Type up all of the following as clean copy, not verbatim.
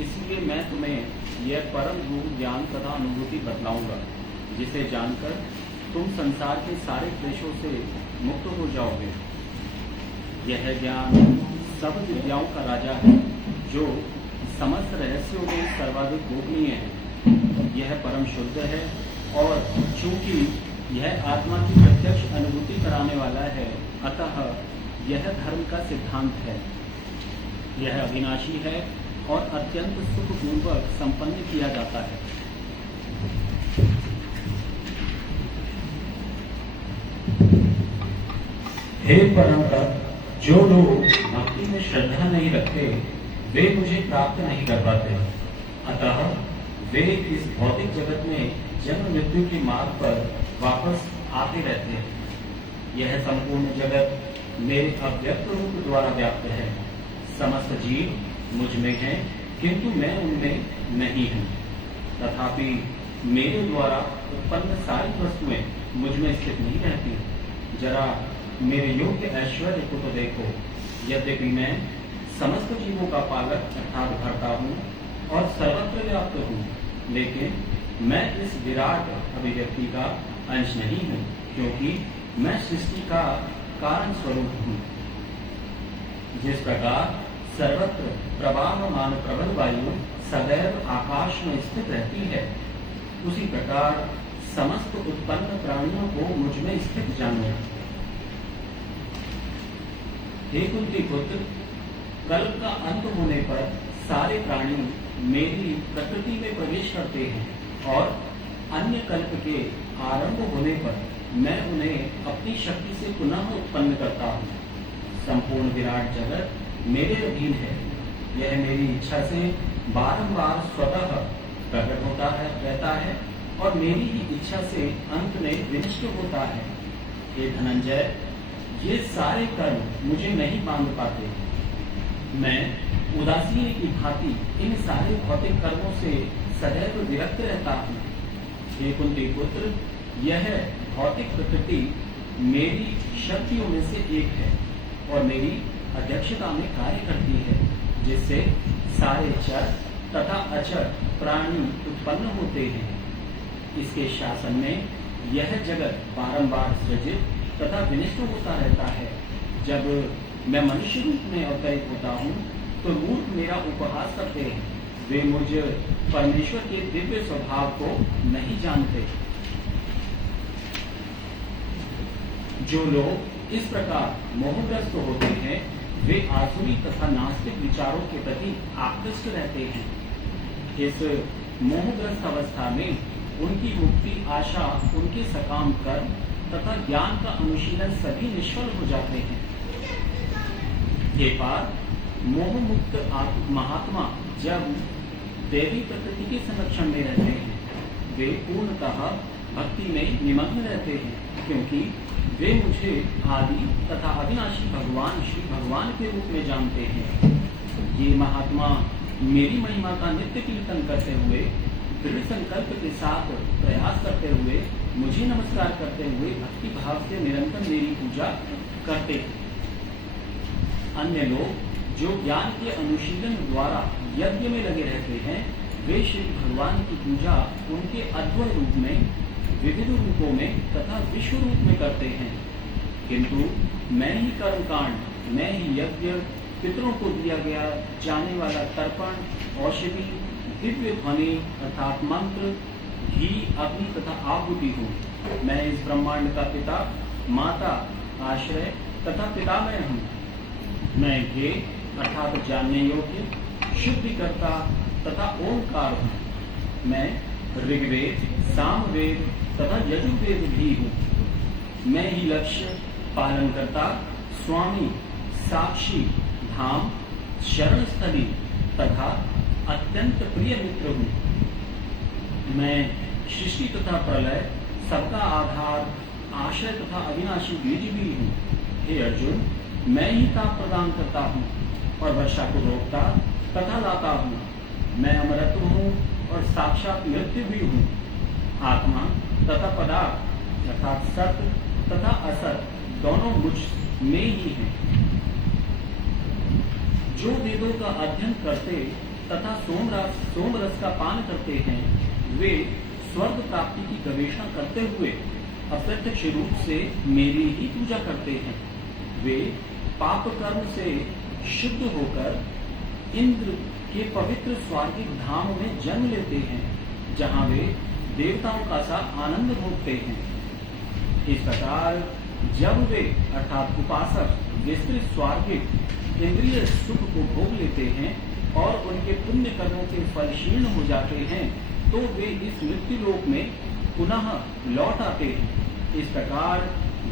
इसलिए मैं तुम्हें यह परम गुरु ज्ञान तथा अनुभूति बतलाऊंगा, जिसे जानकर तुम संसार के सारे क्लेशों से मुक्त हो जाओगे। यह ज्ञान सब विद्याओं का राजा है, जो समस्त रहस्यों में सर्वाधिक गोपनीय है। यह परम शुद्ध है, और चूंकि यह आत्मा की प्रत्यक्ष अनुभूति कराने वाला है, अतः यह धर्म का सिद्धांत है। यह अविनाशी है और अत्यंत सुखपूर्वक संपन्न किया जाता है। हे परम तत्व, जो लोग भक्ति में श्रद्धा नहीं रखते, वे मुझे प्राप्त नहीं कर पाते। अतः वे इस भौतिक जगत में जन्म मृत्यु के मार्ग पर वापस आते रहते हैं। यह संपूर्ण जगत मेरे अव्यक्त रूप द्वारा व्याप्त है। समस्त जीव मुझ में हैं, किंतु मैं उनमें नहीं हूँ। तथापि मेरे द्वारा उत्पन्न सारी वस्तुएं मुझ में स्थित नहीं रहती। जरा मेरे योग्य ऐश्वर्य को तो देखो। यद्यपि मैं समस्त जीवों का पालक अर्थात भरता हूँ और सर्वत्र व्याप्त हूँ, लेकिन मैं इस विराट अभिव्यक्ति का अंश नहीं हूँ, क्योंकि मैं सृष्टि का कारण स्वरूप हूँ। जिस प्रकार सर्वत्र प्रवाहमान प्रबल वायु सदैव आकाश में स्थित रहती है, उसी प्रकार समस्त उत्पन्न प्राणियों को मुझ में स्थित जानो। हे कुंती पुत्र, कल्प का अंत होने पर सारे प्राणी मेरी प्रकृति में प्रवेश करते हैं, और अन्य कल्प के आरंभ होने पर मैं उन्हें अपनी शक्ति से पुनः उत्पन्न करता हूँ। संपूर्ण विराट जगत मेरे अधीन है। यह मेरी इच्छा से बारंबार स्वतः प्रकट होता है रहता है, और मेरी ही इच्छा से अंत में विनष्ट होता है। हे धनंजय, ये सारे कर्म मुझे नहीं बांध पाते। मैं उदासीन की भांति इन सारे भौतिक कर्मों से सदैव विरक्त रहता हूँ। हे कुंती पुत्र, यह भौतिक प्रकृति मेरी शक्तियों में से एक है, और मेरी अध्यक्षता में कार्य करती है, जिससे सारे चर तथा अचर प्राणी उत्पन्न होते हैं। इसके शासन में यह जगत बारंबार सृजित तथा विनष्ट होता रहता है। जब मैं मनुष्य रूप में अवतरित होता हूँ, तो मूर्ख मेरा उपहास करते हैं। वे मुझ परमेश्वर के दिव्य स्वभाव को नहीं जानते। जो लोग इस प्रकार मोहग्रस्त होते हैं, वे आसुरी तथा नास्तिक विचारों के प्रति आकृष्ट रहते हैं। इस मोहग्रस्त अवस्था में उनकी मुक्ति आशा, उनके सकाम कर्म तथा ज्ञान का अनुशीलन सभी निष्फल हो जाते हैं। ये पार मोह मुक्त महात्मा जब देवी प्रकृति के संरक्षण में रहते हैं, वे पूर्णतः भक्ति में निमग्न रहते हैं, क्योंकि वे मुझे आदि तथा अविनाशी भगवान श्री भगवान के रूप में जानते हैं। ये महात्मा मेरी महिमा का नित्य कीर्तन करते हुए, दृढ़ संकल्प के साथ प्रयास करते हुए, मुझे नमस्कार करते हुए भक्ति भाव से निरंतर मेरी पूजा करते हैं। अन्य लोग जो ज्ञान के अनुशीलन द्वारा यज्ञ में लगे रहते हैं, वे श्री भगवान की पूजा उनके अद्वैत रूप में, विविध रूपों में तथा विश्व रूप में करते हैं। किंतु मैं ही कर्मकांड, मैं ही यज्ञ, पितरों को दिया गया जाने वाला तर्पण, औषधि, दिव्य ध्वनि अर्थात मंत्र, घी, अग्नि तथा आहुति हूँ। मैं इस ब्रह्मांड का पिता, माता, आश्रय तथा पितामह हूँ। मैं ये अर्थात जानने योग्य, शुद्धिकर्ता तथा ओंकार हूँ। मैं ऋग्वेद, सामवेद तथा यजुर्वेद भी हूँ। मैं ही लक्ष्य, पालनकर्ता, स्वामी, साक्षी, धाम, शरण स्थली तथा अत्यंत प्रिय मित्र हूँ। मैं सृष्टि तथा प्रलय, सबका आधार, आश्रय तथा अविनाशी बीज भी हूँ। हे अर्जुन, मैं ही ताप प्रदान करता हूँ और वर्षा को रोकता तथा लाता हूँ। मैं अमरत्व हूँ और साक्षात मृत्यु भी हूँ। आत्मा तथा पदार्थ अर्थात सत्य तथा असत दोनों मुझ में ही हैं। जो वेदों का अध्ययन करते तथा सोमरस का पान करते हैं वे स्वर्ग प्राप्ति की गवेषणा करते हुए अप्रत्यक्ष रूप से मेरी ही पूजा करते हैं। वे पाप कर्म से शुद्ध होकर इंद्र के पवित्र स्वर्गिक धाम में जन्म लेते हैं, जहां वे देवताओं का सा आनंद भोगते हैं। इस प्रकार जब वे अर्थात उपासक विस्तृत स्वर्गिक इंद्रिय सुख को भोग लेते हैं और उनके पुण्य कर्मों के फल क्षीण हो जाते हैं, तो वे इस मृत्यु लोक में पुनः लौट आते हैं। इस प्रकार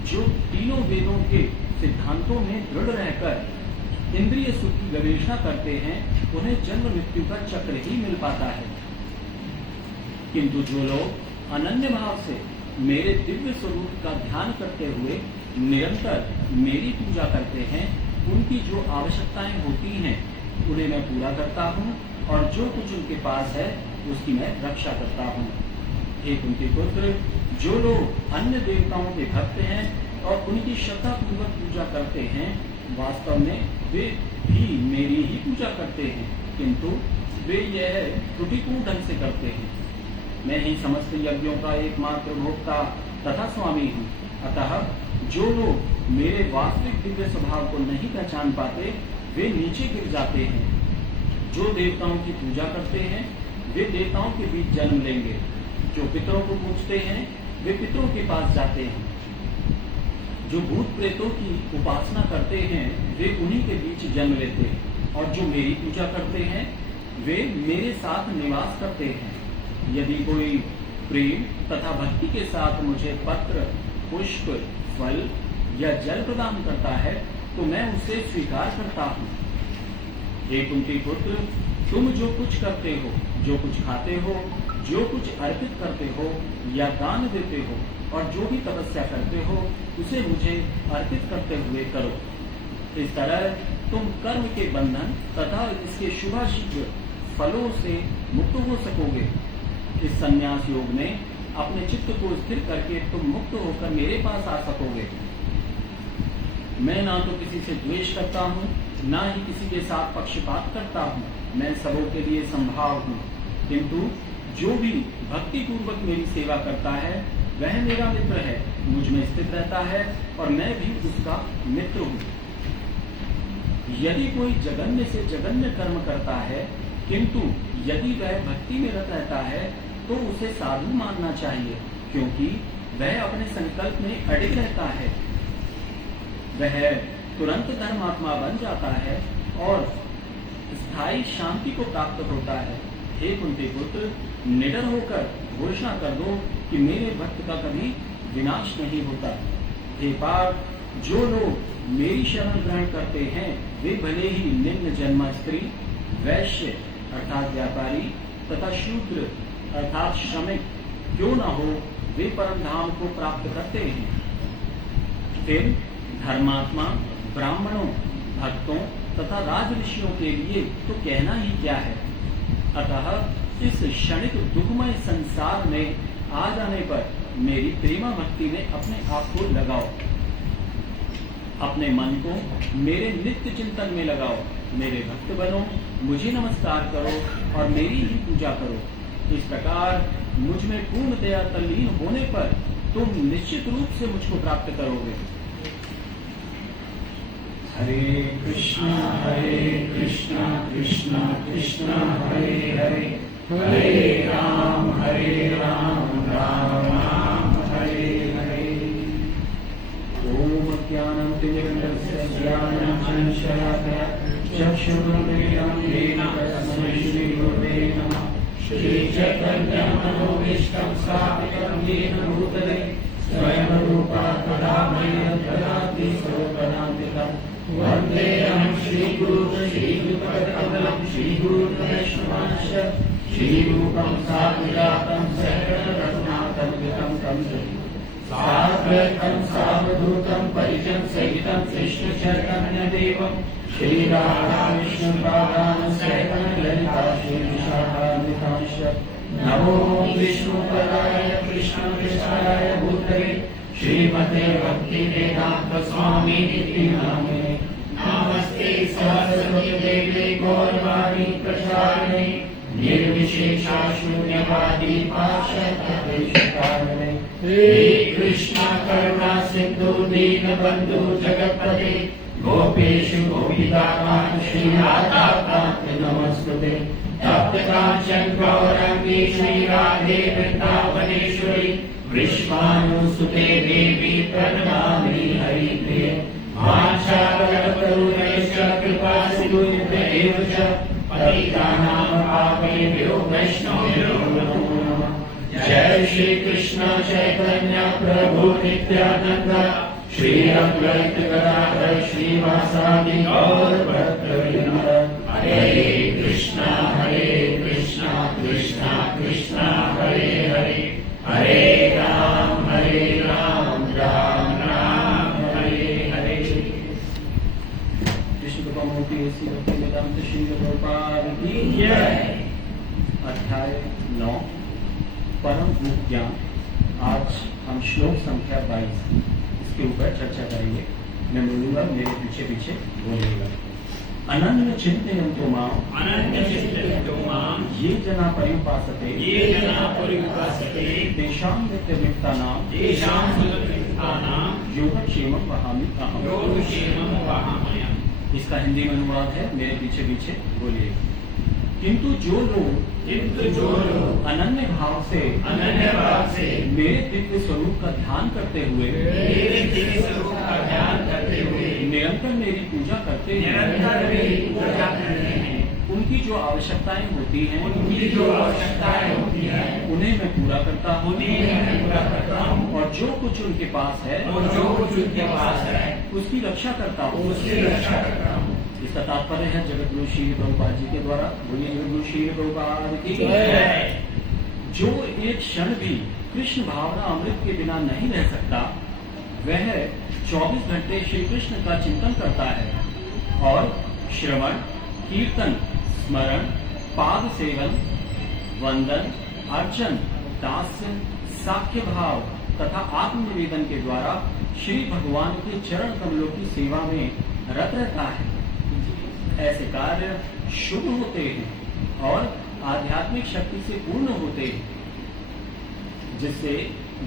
जो तीनों वेदों के सिद्धांतों में दृढ़ रहकर इंद्रिय सुख की गवेषणा करते हैं, उन्हें जन्म मृत्यु का चक्र ही मिल पाता है। किंतु जो लोग अनन्य भाव से मेरे दिव्य स्वरूप का ध्यान करते हुए निरंतर मेरी पूजा करते हैं, उनकी जो आवश्यकताएं होती हैं उन्हें मैं पूरा करता हूँ और जो कुछ उनके पास है उसकी मैं रक्षा करता हूँ। हे कुंती पुत्र, जो लोग अन्य देवताओं के भक्त हैं और उनकी श्रद्धा पूर्वक पूजा करते हैं, वास्तव में वे भी मेरी ही पूजा करते हैं, किंतु वे यह त्रुटिपूर्ण ढंग से करते हैं। मैं ही समस्त यज्ञों का एकमात्र भोक्ता तथा स्वामी हूँ। अतः जो लोग मेरे वास्तविक दिव्य स्वभाव को नहीं पहचान पाते, वे नीचे गिर जाते हैं। जो देवताओं की पूजा करते हैं वे देवताओं के बीच जन्म लेंगे। जो पितरों को पूजते हैं वे पितरों के पास जाते हैं। जो भूत प्रेतों की उपासना करते हैं वे उन्हीं के बीच जन्म लेते हैं। और जो मेरी पूजा करते हैं वे मेरे साथ निवास करते हैं। यदि कोई प्रेम तथा भक्ति के साथ मुझे पत्र, पुष्प, फल या जल प्रदान करता है तो मैं उसे स्वीकार करता हूँ। हे कुंती पुत्र, तुम जो कुछ करते हो, जो कुछ खाते हो, जो कुछ अर्पित करते हो या दान देते हो और जो भी तपस्या करते हो, उसे मुझे अर्पित करते हुए करो। इस तरह तुम कर्म के बंधन तथा इसके शुभाशीघ्र फलों से मुक्त हो सकोगे। इस संन्यास योग में अपने चित्त को स्थिर करके तुम मुक्त होकर मेरे पास आ सकोगे। मैं ना तो किसी से द्वेष करता हूँ, ना ही किसी के साथ पक्षपात करता हूँ। मैं सबों के लिए संभाव हूँ, किंतु जो भी भक्ति पूर्वक मेरी सेवा करता है वह मेरा मित्र है, मुझ में स्थित रहता है और मैं भी उसका मित्र हूँ। यदि कोई जघन्य से जघन्य कर्म करता है, किंतु यदि वह भक्ति में रत रहता है तो उसे साधु मानना चाहिए, क्योंकि वह अपने संकल्प में अडिग रहता है। वह तुरंत धर्मात्मा बन जाता है और स्थायी शांति को प्राप्त होता है। हे कुंती पुत्र, निडर होकर घोषणा कर दो कि मेरे भक्त का कभी विनाश नहीं होता। हे पार्थ, जो लोग मेरी शरण ग्रहण करते हैं वे भले ही निम्न जन्म स्त्री, वैश्य अर्थात व्यापारी तथा शूद्र अर्थात श्रमिक क्यों न हो, वे परम धाम को प्राप्त करते हैं। फिर धर्मात्मा, ब्राह्मणों, भक्तों तथा राज ऋषियों के लिए तो कहना ही क्या है। अतः इस क्षणिक दुखमय संसार में आ जाने पर मेरी प्रेमा भक्ति में अपने आप को लगाओ। अपने मन को मेरे नित्य चिंतन में लगाओ। मेरे भक्त बनो, मुझे नमस्कार करो और मेरी ही पूजा करो। इस प्रकार मुझ में पूर्ण दया तल्लीन होने पर तुम निश्चित रूप से मुझको प्राप्त करोगे। हरे कृष्णा कृष्णा कृष्णा हरे हरे, हरे राम राम राम हरे हरे। ओम ज्ञानं तिमिरस्य ज्ञानं शलाकया चक्षुरुन्मीलितं येन तस्मै श्रीगुरवे नमः। श्रीचैतन्यमनोभीष्टं स्थापितं येन भूतले स्वयं रूपा तदा मह्यं ददाति स्वपदान्तिकं। वन्देऽहं श्रीगुरुं श्रीयुतपदकमलं श्रीगुरुवैष्णवांश्च श्रीरूपं साग्रजातं सहगणरघुनाथं तं साद्वैतं सावधूतं परिजन सहितं कृष्णचैतन्यदेवं श्रीराधाकृष्णपादान् सहितं ललिता श्रीविशाखान्वितांश्च। नमो विष्णुपदाय कृष्णपृष्ठाय भूतले श्रीमते भक्तिवेदान्त स्वामिनिति नामिने। नमस्ते सरस्वती देवी गौरवाणी प्रचारिणे निर्विशेषा शून्यवादी पाशविष्कारणे हे कृष्ण करुणा सिंधु दीनबंधु जगत्पते गोपेशु गोपिकाकांत श्री राधाकांत नमस्ते तप्त कांचन गौरांगी श्री राधे वृंदावनेश्वरी वृषभानुसुते देवी प्रणमामि हरिप्रिये वाञ्छाकल्पतरुभ्यश्च कृपा सिन्धुभ्येव च पतितानां पापेभ्यो वैष्णवेभ्यो नमो नमः। जय श्री कृष्ण चैतन्य प्रभु नित्यानंद श्री अद्वैत गदाधर श्रीवासादि गौर भक्तवृंद। हरे कृष्णा कृष्णा कृष्णा हरे हरे हरे राम राम राम हरे हरे। कृष्ण कृपा मूर्ति ऐसी भक्ति वेदांत श्री प्रभुपाद की जय। अध्याय 9 परम गुप्त ज्ञान। आज हम श्लोक संख्या 22 इसके ऊपर चर्चा करेंगे। मैं बोलूंगा, मेरे पीछे पीछे बोलिएगा। अनन्य चिंतयन्तो मां ये जना पर्युपासते तेषां नित्यमुक्तानां योगक्षेमं वहामि अहम्। इसका हिंदी में अनुवाद है, मेरे पीछे पीछे बोलिएगा। किंतु जो लोग अनन्य भाव से मेरे दिव्य स्वरूप का ध्यान करते हुए निरंतर मेरी पूजा करते हैं, उनकी जो आवश्यकताएं होती हैं उन्हें मैं पूरा करता हूँ और जो कुछ उनके पास है उसकी रक्षा करता हूँ। इसका तात्पर्य है जगत गुरु श्री प्रभुपाद जी के द्वारा। बोलिए जगत गुरु श्री प्रभुपाद की जय। जो एक क्षण भी कृष्ण भावना अमृत के बिना नहीं रह सकता, वह 24 घंटे श्री कृष्ण का चिंतन करता है और श्रवण, कीर्तन, स्मरण, पाद सेवन, वंदन, अर्चन, दास्य, साख्य भाव तथा आत्मनिवेदन के द्वारा श्री भगवान के चरण कमलों की सेवा में रत रहता है। ऐसे कार्य शुभ होते हैं और आध्यात्मिक शक्ति से पूर्ण होते हैं, जिससे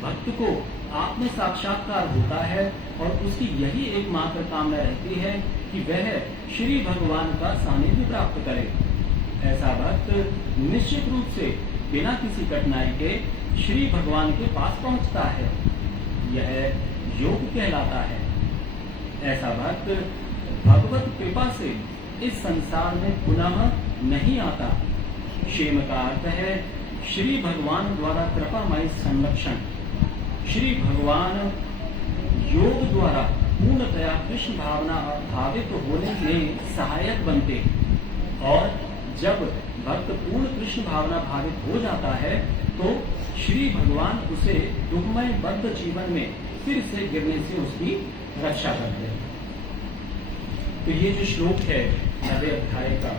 भक्त को आत्म साक्षात्कार होता है और उसकी यही एकमात्र कामना रहती है कि वह श्री भगवान का सानिध्य प्राप्त करे। ऐसा भक्त निश्चित रूप से बिना किसी कठिनाई के श्री भगवान के पास पहुंचता है। यह योग कहलाता है। ऐसा भक्त भगवत कृपा से इस संसार में पुनः नहीं आता। क्षेम का अर्थ है श्री भगवान द्वारा कृपामय संरक्षण। श्री भगवान योग द्वारा पूर्णतया कृष्ण भावना भावित होने में सहायक बनते, और जब भक्त पूर्ण कृष्ण भावना भावित हो जाता है तो श्री भगवान उसे दुखमय बद्ध जीवन में फिर से गिरने से उसकी रक्षा करते हैं। तो ये जो श्लोक है 9वें अध्याय का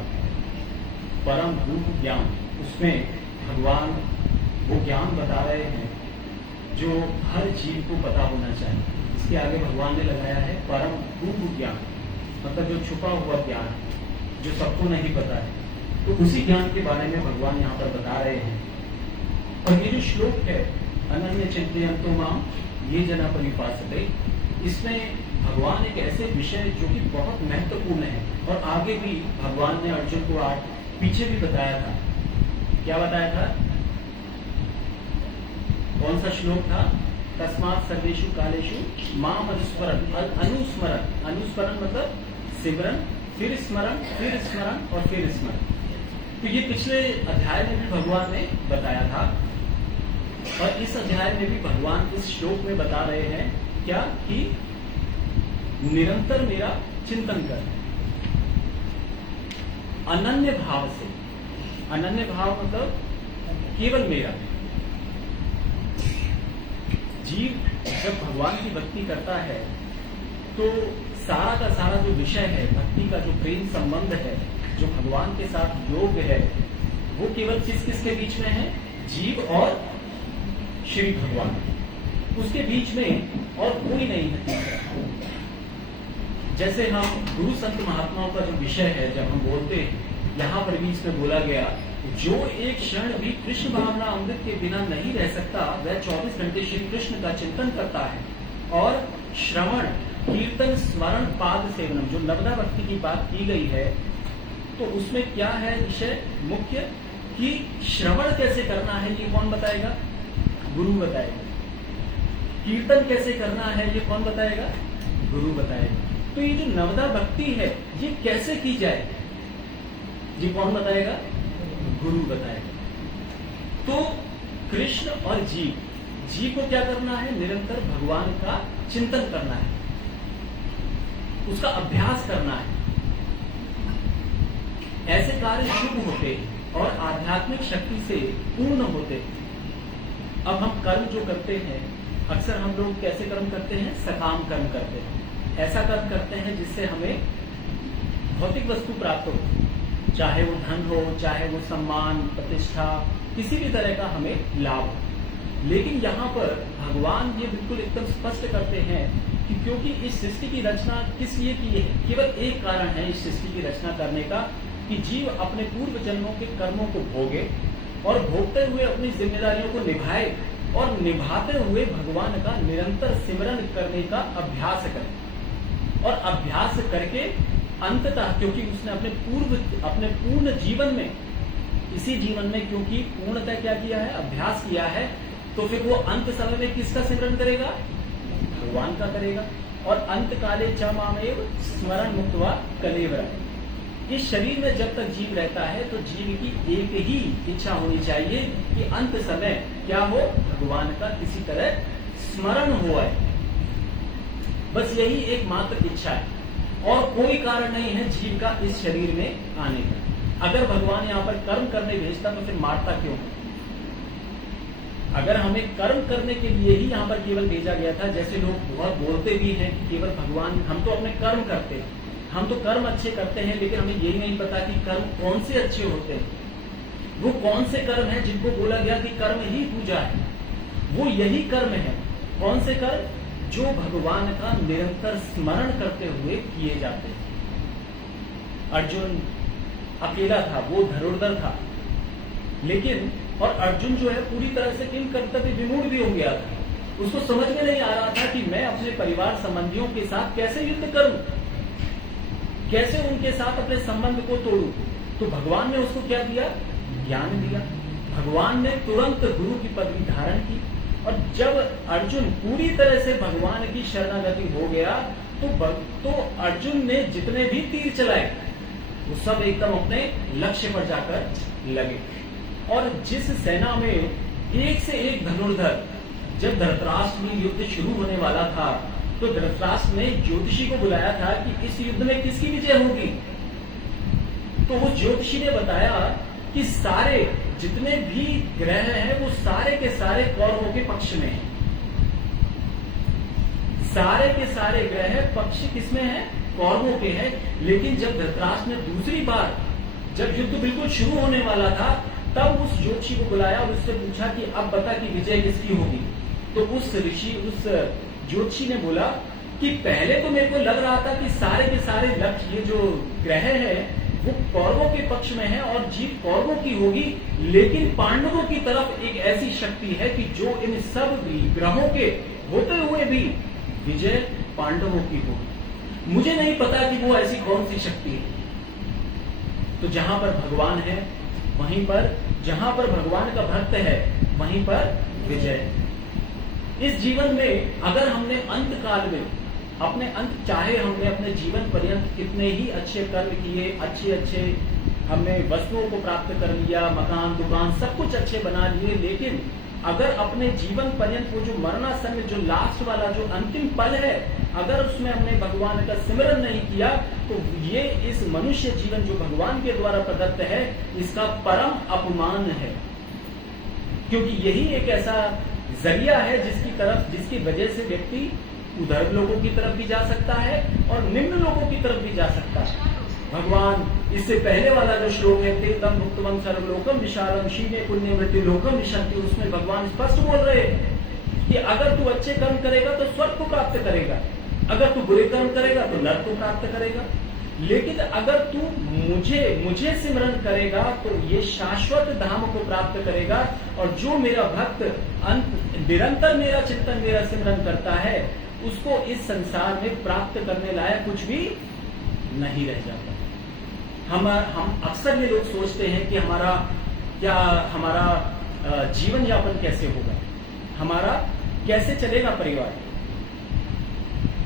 परम गुप्त ज्ञान, उसमें भगवान वो ज्ञान बता रहे हैं जो हर जीव को पता होना चाहिए। इसके आगे भगवान ने लगाया है परम गुप्त ज्ञान, मतलब जो छुपा हुआ ज्ञान जो सबको नहीं पता है। तो उसी ज्ञान के बारे में भगवान यहाँ पर बता रहे हैं। और ये जो श्लोक है अनन्य चिंतयन्तो मां ये जना पर्युपासते, इसमें भगवान एक ऐसे विषय जो कि बहुत महत्वपूर्ण है और आगे भी भगवान ने अर्जुन को आज पीछे भी बताया था। क्या बताया था? कौन सा श्लोक था? तस्मात् सर्वेषु कालेषु माम अनुस्मरन्। अनुस्मरण मतलब सिमरन, फिर स्मरण, फिर स्मरण और फिर स्मरण। तो ये पिछले अध्याय में भी भगवान ने बताया था और इस अध्याय में भी भगवान इस श्लोक में बता रहे हैं क्या कि निरंतर मेरा चिंतन कर, अनन्य भाव से। अनन्य भाव मतलब केवल मेरा। जीव जब भगवान की भक्ति करता है तो सारा का सारा जो विषय है भक्ति का, जो प्रेम संबंध है, जो भगवान के साथ योग है, वो केवल किसके बीच में है? जीव और श्री भगवान, उसके बीच में और कोई नहीं है। जैसे हम गुरु संत महात्माओं का जो विषय है जब हम बोलते हैं, यहाँ पर भी इसमें बोला गया, जो एक क्षण भी कृष्ण भावना अमृत के बिना नहीं रह सकता, वह 24 घंटे श्री कृष्ण का चिंतन करता है। और श्रवण कीर्तन स्मरण पाद सेवनम, जो नवदा भक्ति की बात की गई है, तो उसमें क्या है विषय मुख्य कि श्रवण कैसे करना है ये कौन बताएगा? गुरु बताएगा। कीर्तन कैसे करना है ये कौन बताएगा? गुरु बताएगा। तो ये जो नवदा भक्ति है ये कैसे की जाए, ये कौन बताएगा? गुरु बताएगा। तो कृष्ण और जीव को क्या करना है? निरंतर भगवान का चिंतन करना है, उसका अभ्यास करना है। ऐसे कार्य शुभ होते और आध्यात्मिक शक्ति से पूर्ण होते। अब हम कर्म जो करते हैं, अक्सर हम लोग कैसे कर्म करते हैं? सकाम कर्म करते हैं। ऐसा कर्म करते हैं जिससे हमें भौतिक वस्तु प्राप्त हो, चाहे वो धन हो, चाहे वो सम्मान प्रतिष्ठा, किसी भी तरह का हमें लाभ हो। लेकिन यहाँ पर भगवान ये बिल्कुल एकदम स्पष्ट करते हैं कि क्योंकि इस सृष्टि की रचना किस लिए की है? केवल एक कारण है इस सृष्टि की रचना करने का, कि जीव अपने पूर्व जन्मों के कर्मों को भोगे और भोगते हुए अपनी जिम्मेदारियों को निभाए और निभाते हुए भगवान का निरंतर सिमरन करने का अभ्यास करे। और अभ्यास करके अंततः, क्योंकि उसने अपने पूर्ण जीवन में, इसी जीवन में क्योंकि पूर्णतः क्या किया है? अभ्यास किया है, तो फिर वो अंत समय में किसका सिमरन करेगा? भगवान का करेगा। और अंत काले च मामेव स्मरण मुक्त्वा कलेवरम। इस शरीर में जब तक जीव रहता है तो जीव की एक ही इच्छा होनी चाहिए कि अंत समय क्या हो? भगवान का किसी तरह स्मरण हो। बस यही एकमात्र इच्छा है और कोई कारण नहीं है जीव का इस शरीर में आने का। अगर भगवान यहाँ पर कर्म करने भेजता तो फिर मारता क्यों? अगर हमें कर्म करने के लिए ही यहाँ पर केवल भेजा गया था, जैसे लोग बहुत बोलते भी हैं कि केवल भगवान, हम तो अपने कर्म करते हैं, हम तो कर्म अच्छे करते हैं, लेकिन हमें यही नहीं पता कि कर्म कौन से अच्छे होते हैं। वो कौन से कर्म हैं जिनको बोला गया कि कर्म ही पूजा है? वो यही कर्म है। कौन से कर्म? जो भगवान का निरंतर स्मरण करते हुए किए जाते हैं। अर्जुन अकेला था, वो धनुर्धर था, लेकिन और अर्जुन जो है पूरी तरह से किन कर्तव्य विमूढ़ भी हो गया था। उसको समझ में नहीं आ रहा था कि मैं अपने परिवार संबंधियों के साथ कैसे युद्ध करूं, कैसे उनके साथ अपने संबंध को तोड़ूं। तो भगवान ने उसको क्या दिया? ज्ञान दिया। भगवान ने तुरंत गुरु की पदवी धारण की। और जब अर्जुन पूरी तरह से भगवान की शरणागति हो गया तो अर्जुन ने जितने भी तीर चलाए वो सब एकदम अपने लक्ष्य पर जाकर लगे। और जिस सेना में एक से एक धनुर्धर, जब धृतराष्ट्र में युद्ध शुरू होने वाला था तो धृतराष्ट्र ने ज्योतिषी को बुलाया था कि इस युद्ध में किसकी विजय होगी। तो उस ज्योतिषी ने बताया कि सारे जितने भी ग्रह हैं वो सारे के सारे कौरवों के पक्ष में हैं। सारे के सारे ग्रह पक्ष किसमें है? कौरवों के हैं। लेकिन जब धृतराष्ट्र ने दूसरी बार, जब युद्ध बिल्कुल शुरू होने वाला था, तब उस ज्योतिषी को बुलाया और उससे पूछा कि अब बता कि विजय किसकी होगी। तो उस ज्योतिषी ने बोला कि पहले तो मेरे को लग रहा था कि सारे के सारे लक्ष्य, ये जो ग्रह है वो कौरवों के पक्ष में है और जीत कौरवों की होगी, लेकिन पांडवों की तरफ एक ऐसी शक्ति है कि जो इन सब ग्रहों के होते हुए भी विजय पांडवों की होगी। मुझे नहीं पता कि वो ऐसी कौन सी शक्ति है। तो जहां पर भगवान है वहीं पर, जहां पर भगवान का भक्त है वहीं पर विजय। इस जीवन में अगर हमने अंत काल में चाहे हमने अपने जीवन पर्यंत कितने ही अच्छे कर्म किए, अच्छे हमने वस्तुओं को प्राप्त कर लिया, मकान दुकान सब कुछ अच्छे बना लिए, लेकिन अगर अपने जीवन पर्यंत वो जो मरणासन, जो लास्ट वाला जो अंतिम पल है, अगर उसमें हमने भगवान का सिमरन नहीं किया तो ये इस मनुष्य जीवन जो भगवान के द्वारा प्रदत्त है इसका परम अपमान है। क्योंकि यही एक ऐसा जरिया है जिसकी वजह से व्यक्ति उधर लोगों की तरफ भी जा सकता है और निम्न लोगों की तरफ भी जा सकता है। भगवान इससे पहले वाला जो श्लोक है, ते तम भुक्तवं सर्वलोकम विशालम शीने पुण्य मृत्यु लोकम विशंति, उसमें भगवान स्पष्ट बोल रहे हैं कि अगर तू अच्छे कर्म करेगा तो स्वर्ग को प्राप्त करेगा, अगर तू बुरे कर्म करेगा तो नरक को प्राप्त करेगा, लेकिन अगर तू मुझे सिमरन करेगा तो ये शाश्वत धाम को प्राप्त करेगा। और जो मेरा भक्त निरंतर मेरा चिंतन मेरा सिमरन करता है उसको इस संसार में प्राप्त करने लायक कुछ भी नहीं रह जाता। हम अक्सर ये लोग सोचते हैं कि हमारा जीवन यापन कैसे होगा, हमारा कैसे चलेगा परिवार।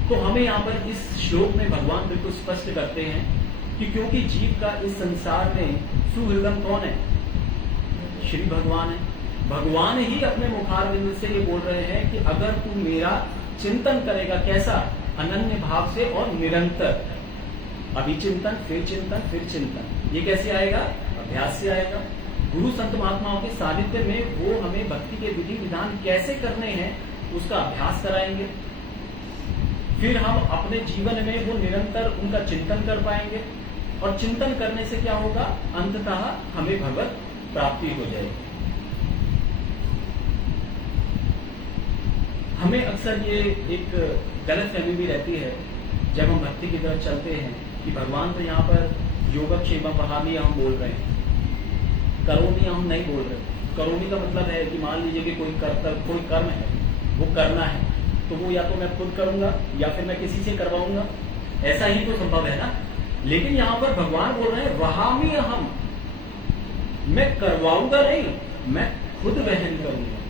तो हमें यहाँ पर इस श्लोक में भगवान बिल्कुल स्पष्ट करते हैं कि क्योंकि जीव का इस संसार में सुहृदम कौन है, श्री भगवान है। भगवान ही अपने मुखारविंद से ये बोल रहे हैं कि अगर तू मेरा चिंतन करेगा, कैसा, अनन्य भाव से और निरंतर, अभी चिंतन फिर चिंतन फिर चिंतन, ये कैसे आएगा, अभ्यास से आएगा। गुरु संत महात्माओं के सानिध्य में वो हमें भक्ति के विधि विधान कैसे करने हैं उसका अभ्यास कराएंगे, फिर हम अपने जीवन में वो निरंतर उनका चिंतन कर पाएंगे। और चिंतन करने से क्या होगा, अंततः हमें भगवत प्राप्ति हो जाएगी। हमें अक्सर ये एक गलतफहमी भी रहती है जब हम भक्ति की तरफ चलते हैं कि भगवान तो यहाँ पर योगक्षेम बहामी हम बोल रहे हैं, करोमी हम नहीं बोल रहे। करोमी का मतलब है कि मान लीजिए कि कोई कर्म है वो करना है तो वो या तो मैं खुद करूंगा या फिर मैं किसी से करवाऊंगा, ऐसा ही तो संभव है ना। लेकिन यहां पर भगवान बोल रहे हैं वहामी अहम, मैं करवाऊंगा नहीं, मैं खुद वहन करूंगा।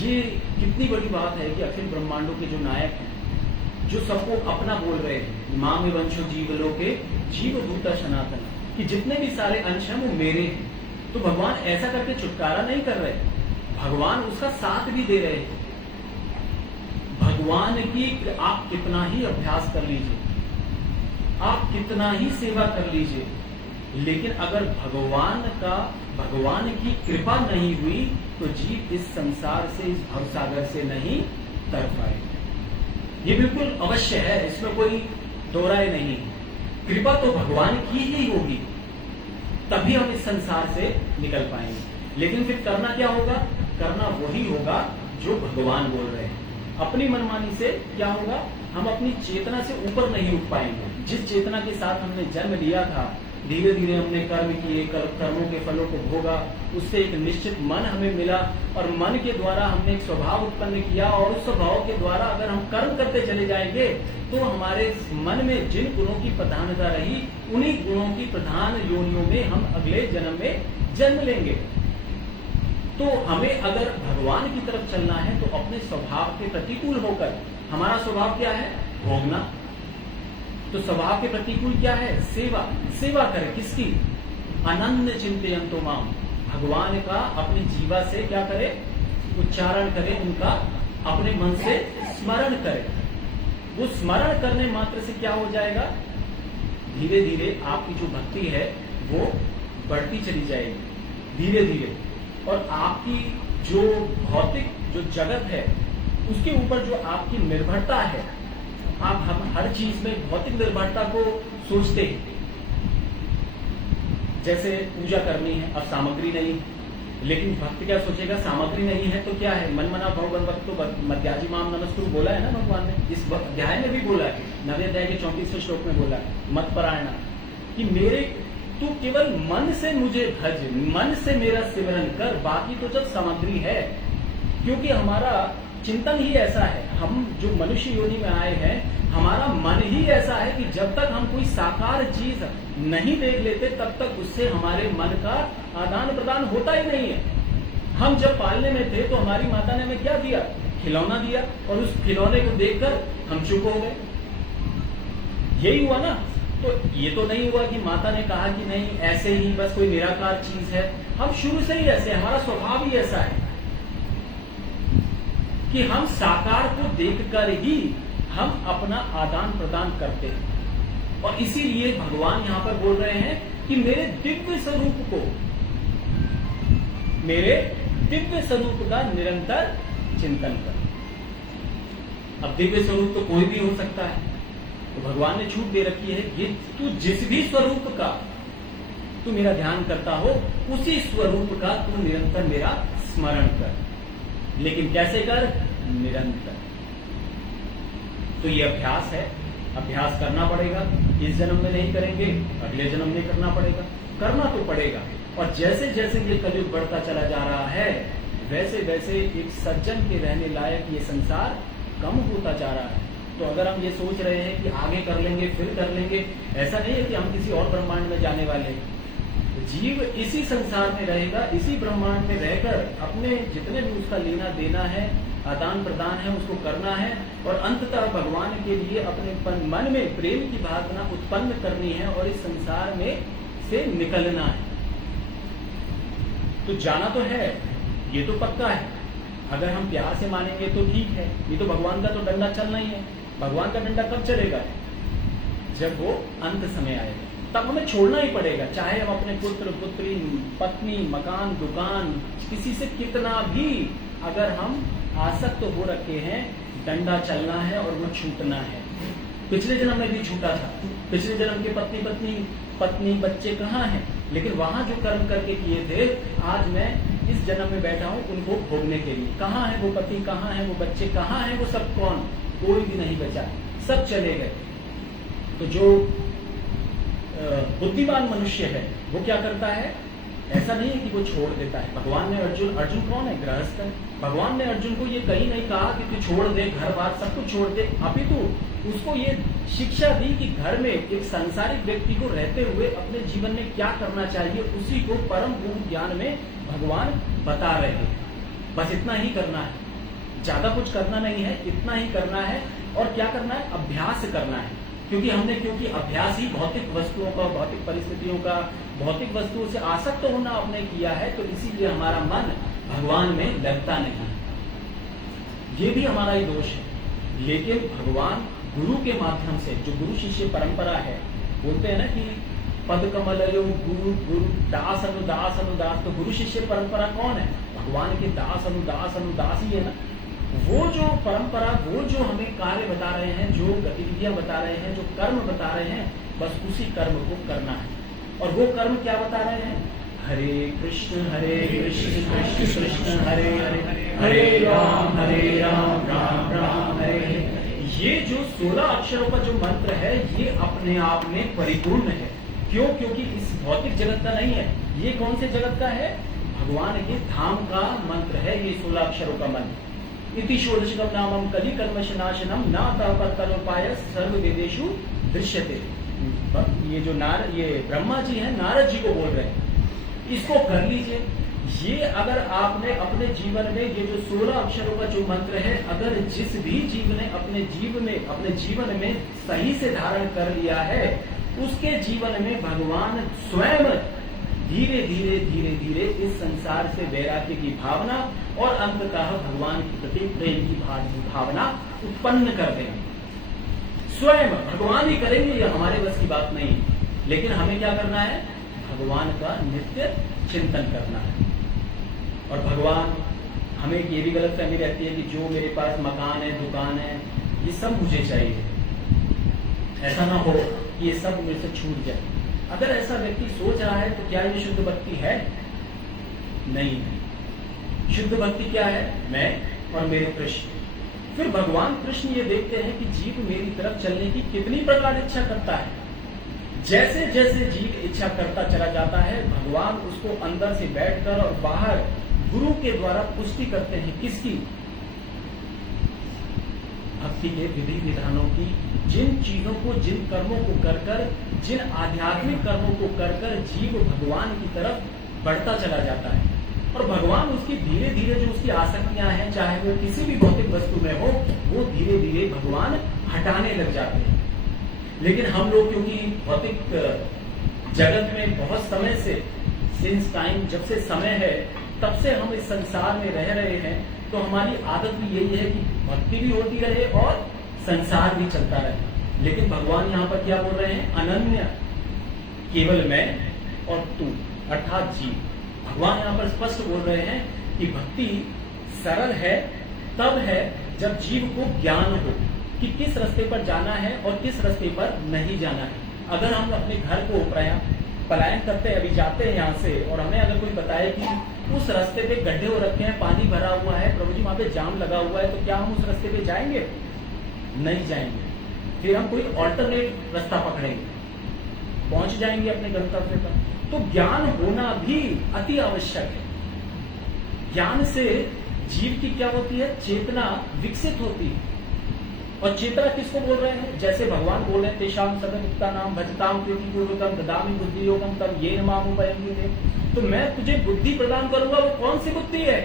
ये कितनी बड़ी बात है कि अखिल ब्रह्मांडों के जो नायक हैं, जो सबको अपना बोल रहे हैं, मां में वंशो जीवलोके जीव भूता सनातन, कि जितने भी सारे अंश हैं वो मेरे हैं। तो भगवान ऐसा करके छुटकारा नहीं कर रहे, भगवान उसका साथ भी दे रहे हैं। भगवान की आप कितना ही अभ्यास कर लीजिए, आप कितना ही सेवा कर लीजिए, लेकिन अगर भगवान की कृपा नहीं हुई तो जीव इस संसार से, इस भवसागर से नहीं तर पाएगा। ये बिल्कुल अवश्य है, इसमें कोई दोहराए नहीं। कृपा तो भगवान की ही होगी, तभी हम इस संसार से निकल पाएंगे। लेकिन फिर करना क्या होगा, करना वही होगा जो भगवान बोल रहे हैं। अपनी मनमानी से क्या होगा, हम अपनी चेतना से ऊपर नहीं उठ पाएंगे। जिस चेतना के साथ हमने जन्म लिया था, धीरे धीरे हमने कर्म किए, कर्मों के फलों को भोगा, उससे एक निश्चित मन हमें मिला और मन के द्वारा हमने एक स्वभाव उत्पन्न किया और उस स्वभाव के द्वारा अगर हम कर्म करते चले जाएंगे तो हमारे मन में जिन गुणों की प्रधानता रही, उन्हीं गुणों की प्रधान योनियों में हम अगले जन्म में जन्म लेंगे। तो हमें अगर भगवान की तरफ चलना है तो अपने स्वभाव के प्रतिकूल होकर, हमारा स्वभाव क्या है, भोगना, तो स्वभाव के प्रतिकूल क्या है, सेवा। सेवा करें किसकी, अनन्य चिंतयन्तो माम, भगवान का अपनी जीवा से क्या करे, उच्चारण करें, उनका अपने मन से स्मरण करें। वो स्मरण करने मात्र से क्या हो जाएगा, धीरे धीरे आपकी जो भक्ति है वो बढ़ती चली जाएगी धीरे धीरे। और आपकी जो भौतिक जो जगत है उसके ऊपर जो आपकी निर्भरता है, हम हर चीज में भौतिक निर्भरता को सोचते हैं। जैसे पूजा करनी है, अब सामग्री नहीं, लेकिन भक्त क्या सोचेगा, सामग्री नहीं है तो क्या है, मन मना भव बनवत तो मध्याजी माम नमस्तु बोला है ना भगवान ने, इस अध्याय में भी बोला है, 9वें अध्याय के 34वें श्लोक में बोला है, मत परायणा, कि मेरे तू केवल मन से मुझे भज, मन से मेरा सिमरन कर, बाकी तो जब सामग्री है। क्योंकि हमारा चिंतन ही ऐसा है, हम जो मनुष्य योनि में आए हैं, हमारा मन ही ऐसा है कि जब तक हम कोई साकार चीज नहीं देख लेते तब तक उससे हमारे मन का आदान प्रदान होता ही नहीं है। हम जब पालने में थे तो हमारी माता ने हमें क्या दिया, खिलौना दिया, और उस खिलौने को देखकर हम चुप हो गए। यही हुआ ना। तो ये तो नहीं हुआ कि माता ने कहा कि नहीं ऐसे ही बस कोई निराकार चीज है। हम शुरू से ही ऐसे, हमारा स्वभाव ही ऐसा है कि हम साकार को देखकर ही हम अपना आदान प्रदान करते हैं। और इसीलिए भगवान यहां पर बोल रहे हैं कि मेरे दिव्य स्वरूप को, मेरे दिव्य स्वरूप का निरंतर चिंतन कर। अब दिव्य स्वरूप तो कोई भी हो सकता है, तो भगवान ने छूट दे रखी है, ये तू जिस भी स्वरूप का तू मेरा ध्यान करता हो, उसी स्वरूप का तू निरंतर मेरा स्मरण कर। लेकिन कैसे कर, निरंतर। तो ये अभ्यास है, अभ्यास करना पड़ेगा। इस जन्म में नहीं करेंगे, अगले जन्म में करना पड़ेगा, करना तो पड़ेगा। और जैसे जैसे ये कलयुग बढ़ता चला जा रहा है, वैसे वैसे एक सज्जन के रहने लायक ये संसार कम होता जा रहा है। तो अगर हम ये सोच रहे हैं कि आगे कर लेंगे फिर कर लेंगे, ऐसा नहीं है कि हम किसी और ब्रह्मांड में जाने वाले हैं। जीव इसी संसार में रहेगा, इसी ब्रह्मांड में रहकर अपने जितने भी उसका लेना देना है, आदान प्रदान है, उसको करना है और अंततः भगवान के लिए अपने मन में प्रेम की भावना उत्पन्न करनी है और इस संसार में से निकलना है। तो जाना तो है, ये तो पक्का है। अगर हम प्यार से मानेंगे तो ठीक है, ये तो भगवान का तो डंडा चलना ही है। भगवान का डंडा कब चलेगा? जब वो अंत समय आएगा, तब हमें छोड़ना ही पड़ेगा। चाहे हम अपने पुत्र पुत्री, पत्नी, मकान, दुकान, किसी से कितना भी अगर हम आसक्त हो रखे हैं, डंडा चलना है और वो छूटना है। पिछले जन्म में भी छूटा था। पिछले जन्म के पत्नी बच्चे कहाँ हैं? लेकिन वहां जो कर्म करके किए थे, आज मैं इस जन्म में बैठा हूं उनको भोगने के लिए। कहाँ है वो पति, कहाँ है वो बच्चे, कहाँ है वो सब? कौन? कोई भी नहीं बचा, सब चले गए। तो जो बुद्धिमान मनुष्य है वो क्या करता है? ऐसा नहीं है कि वो छोड़ देता है। भगवान ने अर्जुन कौन है? गृहस्थ है। भगवान ने अर्जुन को ये कहीं नहीं कहा कि तू छोड़ दे घर बार सब कुछ छोड़ दे, अपितु उसको ये शिक्षा दी कि घर में एक सांसारिक व्यक्ति को रहते हुए अपने जीवन में क्या करना चाहिए, उसी को परम गुरु ज्ञान में भगवान बता रहे हैं। बस इतना ही करना है, ज्यादा कुछ करना नहीं है, इतना ही करना है। और क्या करना है? अभ्यास करना है। क्योंकि अभ्यास ही भौतिक वस्तुओं का, भौतिक परिस्थितियों का, भौतिक वस्तुओं से आसक्त होना आपने किया है, तो इसीलिए हमारा मन भगवान में लगता नहीं। ये भी हमारा ही दोष है। लेकिन भगवान गुरु के माध्यम से, जो गुरु शिष्य परंपरा है, बोलते हैं ना कि पद कमलयो गुरु गुरु दास अनुदास अनुदास। तो गुरु शिष्य परंपरा कौन है? भगवान के दास अनुदास ही है ना। वो जो परंपरा, वो जो हमें कार्य बता रहे हैं, जो गतिविधियां बता रहे हैं, जो कर्म बता रहे हैं, बस उसी कर्म को करना है। और वो कर्म क्या बता रहे हैं? हरे कृष्ण कृष्ण कृष्ण हरे हरे, हरे राम राम राम हरे हरे। ये जो 16 अक्षरों का जो मंत्र है, ये अपने आप में परिपूर्ण है। क्यों? क्योंकि इस भौतिक जगत का नहीं है। ये कौन से जगत का है? भगवान के धाम का मंत्र है ये 16 अक्षरों का मंत्र। इति षोडशकम नामम कलि कल्मषनाशनम ना तपत्तरोपाय सर्व वेदेषु दृश्यते। ये जो ये ब्रह्मा जी हैं, नारद जी को बोल रहे हैं, इसको कर लीजिए। ये अगर आपने अपने जीवन में ये जो 16 अक्षरों का जो मंत्र है, अगर जिस भी जीव ने अपने जीवन में सही से धारण कर लिया है, उसके जीवन में भगवान स्वयं धीरे धीरे धीरे धीरे इस संसार से वैराग्य की भावना और अंततः भगवान के प्रति प्रेम की भावना उत्पन्न कर देंगे। स्वयं भगवान ही करेंगे, ये हमारे बस की बात नहीं है। लेकिन हमें क्या करना है? भगवान का नित्य चिंतन करना है। और भगवान, हमें ये भी गलतफहमी रहती है कि जो मेरे पास मकान है, दुकान है, ये सब मुझे चाहिए। ऐसा ना हो कि ये सब मेरे से छूट जाए। अगर ऐसा व्यक्ति सोच रहा है तो क्या ये शुद्ध भक्ति है? नहीं। शुद्ध भक्ति क्या है? मैं और मेरे कृष्ण। फिर भगवान कृष्ण ये देखते हैं कि जीव मेरी तरफ चलने की कितनी प्रकार इच्छा करता है। जैसे जैसे जीव इच्छा करता चला जाता है, भगवान उसको अंदर से बैठकर और बाहर गुरु के द्वारा पुष्टि करते हैं। किसकी? भक्ति के विधि विधानों की। जिन चीजों को, जिन कर्मों को कर कर, जिन आध्यात्मिक कर्मों को कर कर जीव भगवान की तरफ बढ़ता चला जाता है। और भगवान उसकी धीरे धीरे जो उसकी आसक्तियां हैं, चाहे वो किसी भी भौतिक वस्तु में हो, वो धीरे धीरे भगवान हटाने लग जाते हैं। लेकिन हम लोग क्योंकि भौतिक जगत में बहुत समय से, सिंस टाइम, जब से समय है तब से हम इस संसार में रह रहे हैं, तो हमारी आदत भी यही है कि भक्ति भी होती रहे और संसार भी चलता रहे। लेकिन भगवान यहाँ पर क्या बोल रहे हैं? अनन्य, केवल मैं और तू, अर्थात जीव। भगवान यहाँ पर स्पष्ट बोल रहे हैं कि भक्ति सरल है तब है जब जीव को ज्ञान हो कि किस रास्ते पर जाना है और किस रास्ते पर नहीं जाना है। अगर हम अपने घर को पलायन करते हैं, अभी जाते हैं यहाँ से, और हमें अगर कोई बताए कि उस रास्ते पे गड्ढे हो रखे हैं, पानी भरा हुआ है, प्रभु जी वहां पे जाम लगा हुआ है, तो क्या हम उस रास्ते पे जाएंगे? नहीं जाएंगे, फिर हम कोई ऑल्टरनेट रास्ता पकड़ेंगे, पहुंच जाएंगे अपने गंतव्य पर। तो ज्ञान होना भी अति आवश्यक है। ज्ञान से जीव की क्या होती है, चेतना विकसित होती है। और चेतना किसको बोल रहे हैं, जैसे भगवान बोल रहे हैं तेषाम सदमुक्ता नाम भजताम प्रीति पूर्वकम ददामि बुद्धि योगम तम येन मामुपयन्ति। तो मैं तुझे बुद्धि प्रदान करूंगा, वो कौन सी बुद्धि है?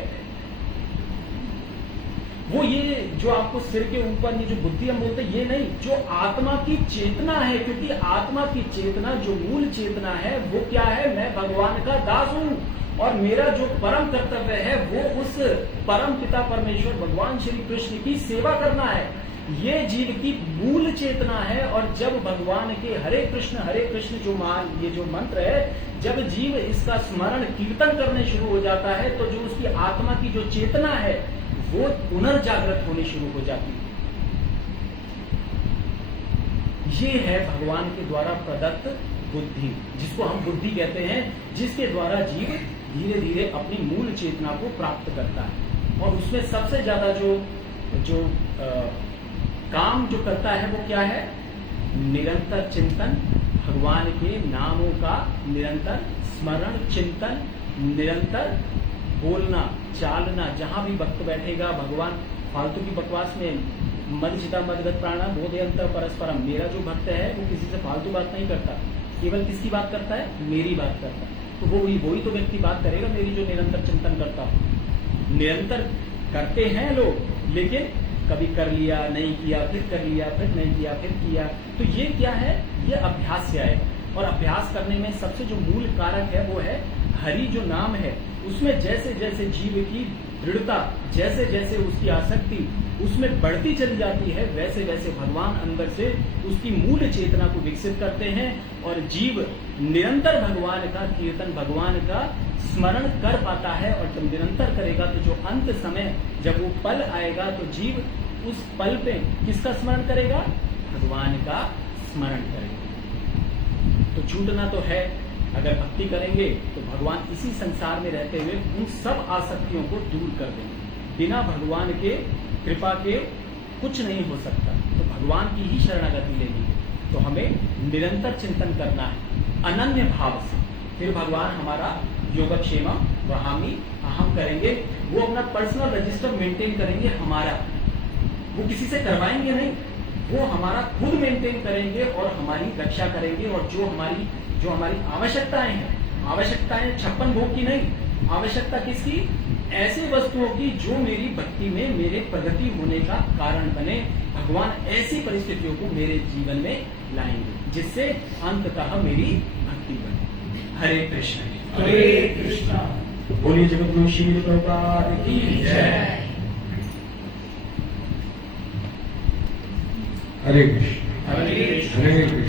वो ये जो आपको सिर के ऊपर ये जो बुद्धि हम बोलते हैं, ये नहीं, जो आत्मा की चेतना है। क्योंकि आत्मा की चेतना जो मूल चेतना है वो क्या है, मैं भगवान का दास हूं और मेरा जो परम कर्तव्य है वो उस परम पिता परमेश्वर भगवान श्री कृष्ण की सेवा करना है। ये जीव की मूल चेतना है। और जब भगवान के हरे कृष्ण जो मान ये जो मंत्र है, जब जीव इसका स्मरण कीर्तन करने शुरू हो जाता है तो जो उसकी आत्मा की जो चेतना है वो पुनर्जागृत होनी शुरू हो जाती है। ये है भगवान के द्वारा प्रदत्त बुद्धि, जिसको हम बुद्धि कहते हैं, जिसके द्वारा जीव धीरे धीरे अपनी मूल चेतना को प्राप्त करता है। और उसमें सबसे ज्यादा जो काम जो करता है वो क्या है, निरंतर चिंतन, भगवान के नामों का निरंतर स्मरण, चिंतन, निरंतर बोलना चालना। जहां भी भक्त बैठेगा भगवान फालतू की बकवास में मद चिता मदगत प्राणा बोधयंतर परस्परम। मेरा जो भक्त है वो किसी से फालतू बात नहीं करता, केवल किसकी बात करता है, मेरी बात करता है। तो वही तो व्यक्ति बात करेगा मेरी जो निरंतर चिंतन करता हो। निरंतर करते हैं लोग, लेकिन कभी कर लिया, नहीं किया, फिर कर लिया, फिर नहीं किया, फिर किया। तो ये क्या है, ये अभ्यास से आएगा। और अभ्यास करने में सबसे जो मूल कारक है वो है हरि जो नाम है। उसमें जैसे जैसे जीव की दृढ़ता, जैसे जैसे उसकी आसक्ति उसमें बढ़ती चली जाती है, वैसे वैसे भगवान अंदर से उसकी मूल चेतना को विकसित करते हैं और जीव निरंतर भगवान का कीर्तन, भगवान का स्मरण कर पाता है। और जब निरंतर करेगा तो जो अंत समय जब वो पल आएगा तो जीव उस पल पे किसका स्मरण करेगा, भगवान का स्मरण करेगा। तो छूटना तो है, अगर भक्ति करेंगे तो भगवान इसी संसार में रहते हुए उन सब आसक्तियों को दूर कर देंगे। बिना भगवान के कृपा के कुछ नहीं हो सकता, तो भगवान की ही शरणागति लेनी है। तो हमें निरंतर चिंतन करना है अनन्य भाव से। फिर भगवान हमारा योगक्षेमम वहामी अहम करेंगे, वो अपना पर्सनल रजिस्टर मेंटेन करेंगे हमारा, वो किसी से करवाएंगे नहीं, वो हमारा खुद मेंटेन करेंगे और हमारी रक्षा करेंगे। और जो हमारी आवश्यकताएं हैं, आवश्यकताएं 56 भोग की नहीं, आवश्यकता किसकी, ऐसे वस्तुओं की जो मेरी भक्ति में मेरे प्रगति होने का कारण बने। भगवान ऐसी परिस्थितियों को मेरे जीवन में लाएंगे जिससे अंततः मेरी भक्ति बने। हरे कृष्ण। हरे कृष्ण। बोलिए जगतगुरु श्रील प्रभुपाद की जय। हरे कृष्ण। हरे कृष्ण। हरे कृष्ण।